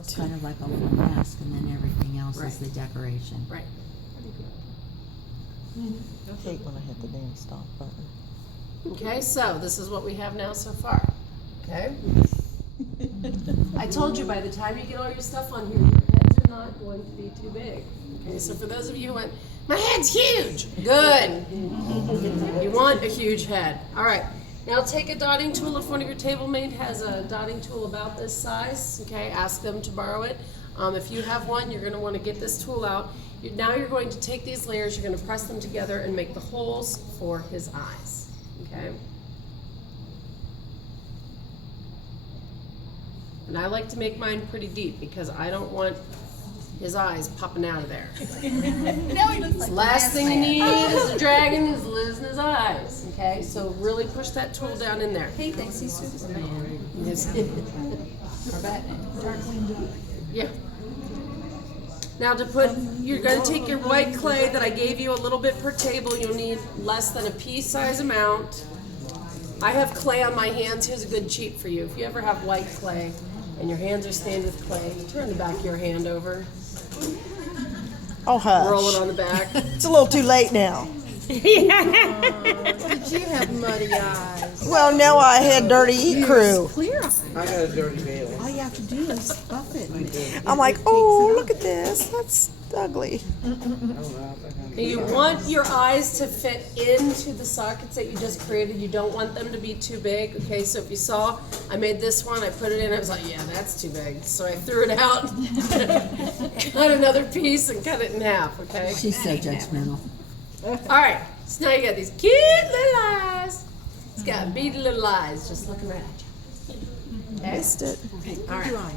It's kind of like a little mask, and then everything else Right. is the decoration. Right. I hate when I hit the damn stop button. Okay, so this is what we have now so far. Okay? I told you by the time you get all your stuff on here, your heads are not going to be too big. Okay, so for those of you who went, my head's huge! Good! You want a huge head. All right, now take a dotting tool. If one of your table mates has a dotting tool about this size, okay, ask them to borrow it. If you have one, you're going to want to get this tool out. Now you're going to take these layers, you're going to press them together and make the holes for his eyes. Okay? And I like to make mine pretty deep because I don't want his eyes popping out of there. Now he looks like Last thing you man. need is a dragon is losing his eyes. Okay? So really push that tool down in there. He thinks he's Superman. Yes. Or Batman. Darkwing. Yeah. Now to put, you're going to take your white clay that I gave you a little bit per table. You'll need less than a pea size amount. I have clay on my hands. Here's a good cheat for you. If you ever have white clay and your hands are stained with clay, turn the back of your hand over. Oh, hush. Roll it on the back. It's a little too late now. Did you have muddy eyes? Well, now I had dirty eat crew. Clear. I got a dirty veil. All you have to do is buff it. I'm like, oh, look at this. That's ugly. You want your eyes to fit into the sockets that you just created. You don't want them to be too big. Okay, so if you saw, I made this one, I put it in, I was like, yeah, that's too big. So I threw it out, cut another piece and cut it in half, okay? She's so judgmental. All right, so now you got these cute little eyes. It's got beady little eyes just looking right at you. Okay? Missed it. All right.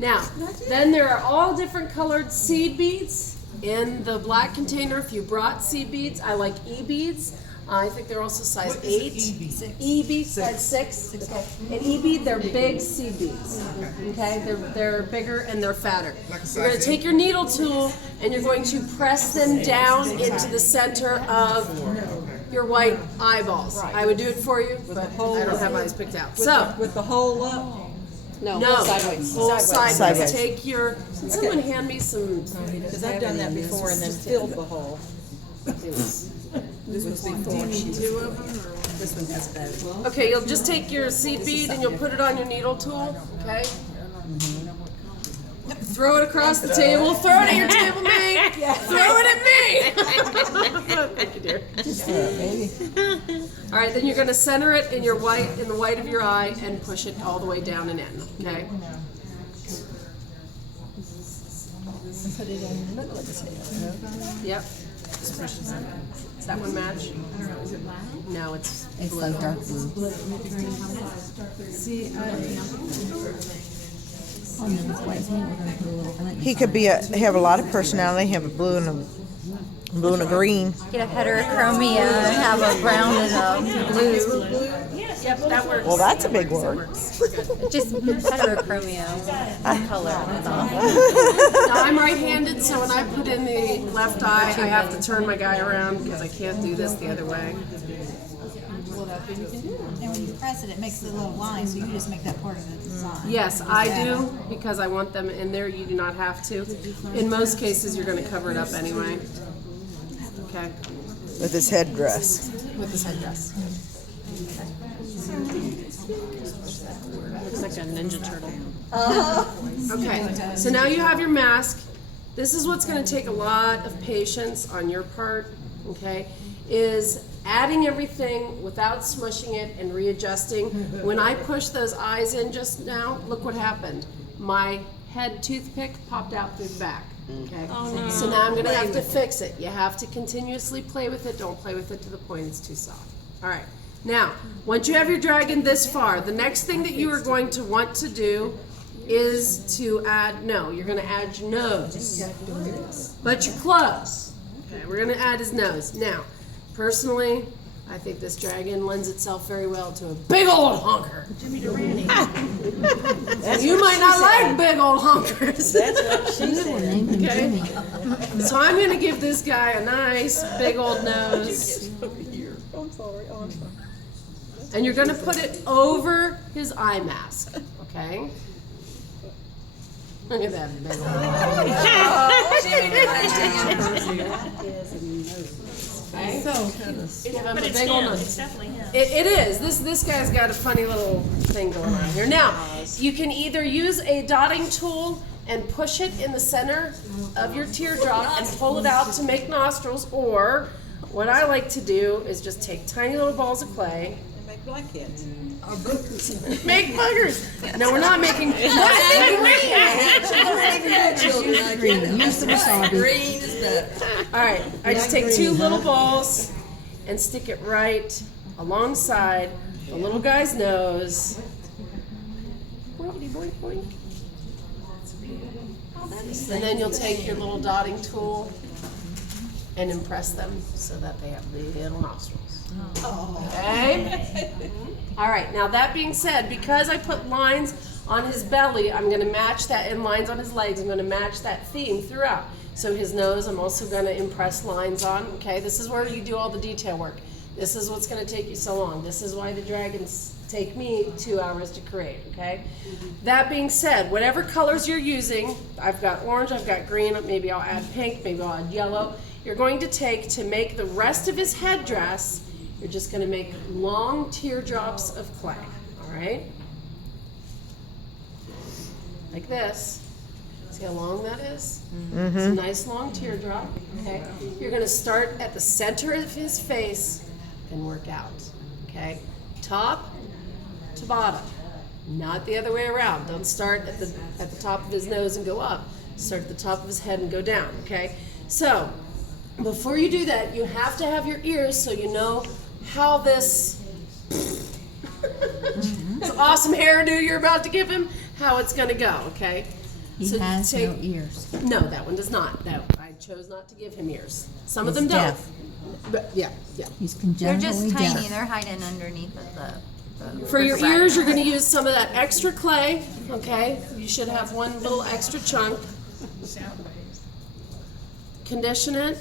Now, then there are all different colored seed beads in the black container. If you brought seed beads, I like E-beads. I think they're also size 8. E-beads, size 6. Okay. And E-bead, they're big seed beads. Okay, they're bigger and they're fatter. You're going to take your needle tool and you're going to press them down into the center of your white eyeballs. I would do it for you, but I don't have eyes picked out. So, With the hole up. no, sideways. Hold sideways. Sideways. Take your. Can someone hand me some? Because I've done that before and then filled the hole. Okay, you'll just take your seed bead and you'll put it on your needle tool. Okay. Throw it across the table. Throw it at your table mate. Throw it at me. Thank you, dear. All right, then you're going to center it in your white, in the white of your eye, and push it all the way down and in. Okay. Put it in the middle of his head. Yep. Does that one match? No, it's It's blue. like dark blue. See, Oh, no, it's white paint. We're gonna put a little glint. He could be have a lot of personality, have a blue and a green. Get a heterochromia and have a brown and a blue. Yep, that works. Well, that's a big word. Just heterochromia, color. That's all. Now, I'm right-handed, so when I put in the left eye, I have to turn my guy around because I can't do this the other way. and when you press it, it makes the little line, so you just make that part of the design. Yes, I do, because I want them in there. You do not have to. In most cases, you're going to cover it up anyway. Okay, With his headdress. with this headdress. Looks like a Ninja Turtle. Okay, so now you have your mask. This is what's going to take a lot of patience on your part, okay, is adding everything without smushing it and readjusting. When I pushed those eyes in just now, look what happened. My head toothpick popped out through the back, okay? So now I'm going to have to fix it. You have to continuously play with it. Don't play with it to the point it's too soft. All right. Now, once you have your dragon this far, the next thing that you are going to want to do is to add, no, you're going to add your nose. But you're close. Okay, we're going to add his nose. Now, personally, I think this dragon lends itself very well to a big old honker. You might not like big old honkers. Okay? So I'm going to give this guy a nice big old nose. I'm sorry. And you're going to put it over his eye mask, okay? Look at that big old Okay. Give him a big old nose. It is. This guy's got a funny little thing going on here. Now, you can either use a dotting tool and push it in the center of your teardrop and pull it out to make nostrils, or what I like to do is just take tiny little balls of clay. Make blackheads. Make boogers. No, we're not making. Green, use the wasabi. Green is better. All right, I just take two little balls and stick it right alongside the little guy's nose. Boinkity boink boink. And then you'll take your little dotting tool and impress them so that they have little nostrils. Okay? All right, now that being said, because I put lines on his belly, I'm going to match that, and lines on his legs, I'm going to match that theme throughout. So his nose, I'm also going to impress lines on. Okay, this is where you do all the detail work. This is what's going to take you so long. This is why the dragons take me 2 hours to create, okay? That being said, whatever colors you're using, I've got orange, I've got green, maybe I'll add pink, maybe I'll add yellow. You're going to take, to make the rest of his headdress, you're just going to make long teardrops of clay, all right? Like this. See how long that is? It's a nice long teardrop, okay? You're going to start at the center of his face and work out, okay? Top to bottom, not the other way around. Don't start at the top of his nose and go up. Start at the top of his head and go down, okay? So, before you do that, you have to have your ears so you know how this awesome hairdo you're about to give him, how it's going to go, okay? He So has take- no ears. No, that one does not. That I chose not to give him ears. Some of He's them don't. deaf. But yeah. He's They're congenitally just deaf. tiny. They're hiding underneath of the For your ears, you're going to use some of that extra clay, okay? You should have one little extra chunk. Condition it,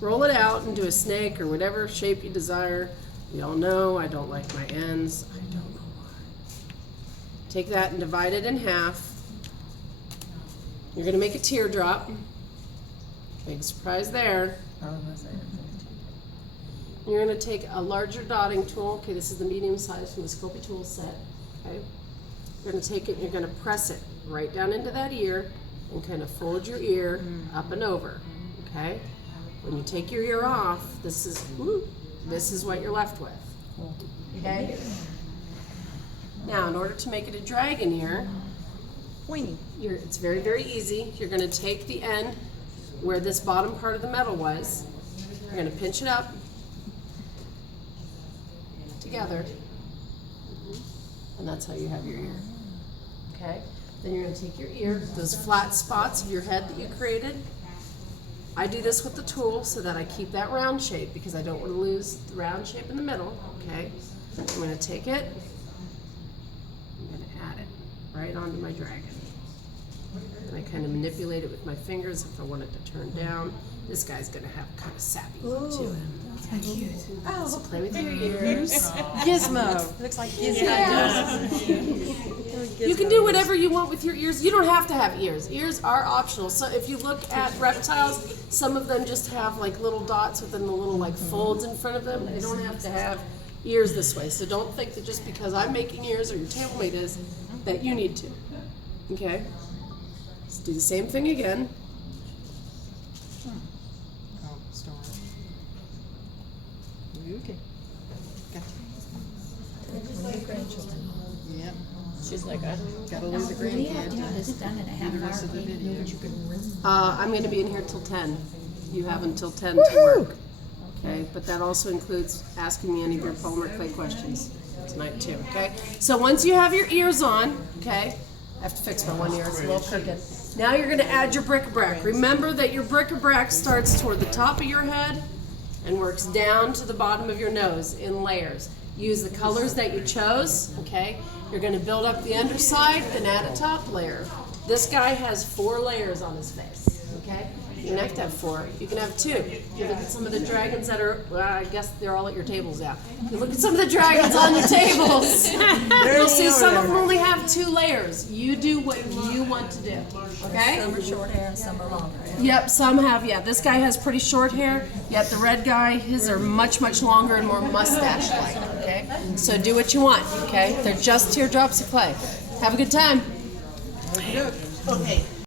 roll it out and do a snake or whatever shape you desire. We all know I don't like my ends. I don't know why. Take that and divide it in half. You're going to make a teardrop. Big surprise there. You're going to take a larger dotting tool. Okay, this is the medium size from the Sculpey tool set. Okay, you're going to take it and you're going to press it right down into that ear and kind of fold your ear up and over. Okay, when you take your ear off, this is what you're left with. Okay. Now, in order to make it a dragon ear, it's very, very easy. You're going to take the end where this bottom part of the metal was. You're going to pinch it up together, and that's how you have your ear. Okay? Then you're going to take your ear, those flat spots of your head that you created. I do this with the tool so that I keep that round shape because I don't want to lose the round shape in the middle. Okay? I'm going to take it, I'm going to add it right onto my dragon. And I kind of manipulate it with my fingers if I want it to turn down. This guy's going to have kind of sappy look to him. So play with your ears. Gizmo. Looks like Gizmo. You can do whatever you want with your ears. You don't have to have ears. Ears are optional. So if you look at reptiles, some of them just have like little dots within the little like folds in front of them. They don't have to have ears this way. So don't think that just because I'm making ears or your table-mate is, that you need to. Okay? Let's do the same thing again. Okay. Yep. She's like, I Gotta leave the grandkid. The rest of the video. I'm going to be in here till 10. You have until 10 to work. Okay, but that also includes asking me any of your polymer clay questions tonight too, okay? So once you have your ears on, okay, I have to fix my one ear, it's a little crooked. Now you're going to add your bric-a-brac. Remember that your bric-a-brac starts toward the top of your head and works down to the bottom of your nose in layers. Use the colors that you chose, okay? You're going to build up the underside and add a top layer. This guy has 4 layers on his face, okay? You can have to have 4. You can have 2. You look at some of the dragons that are, well, I guess they're all at your tables now. You look at some of the dragons on your tables. You'll see some of them only have 2 layers. You do what you want to do, okay? Some are short hair and some are long hair. Yep, some have, yeah. This guy has pretty short hair, yet the red guy, his are much, much longer and more mustache-like, okay? So do what you want, okay? They're just teardrops of clay. Have a good time. Okay,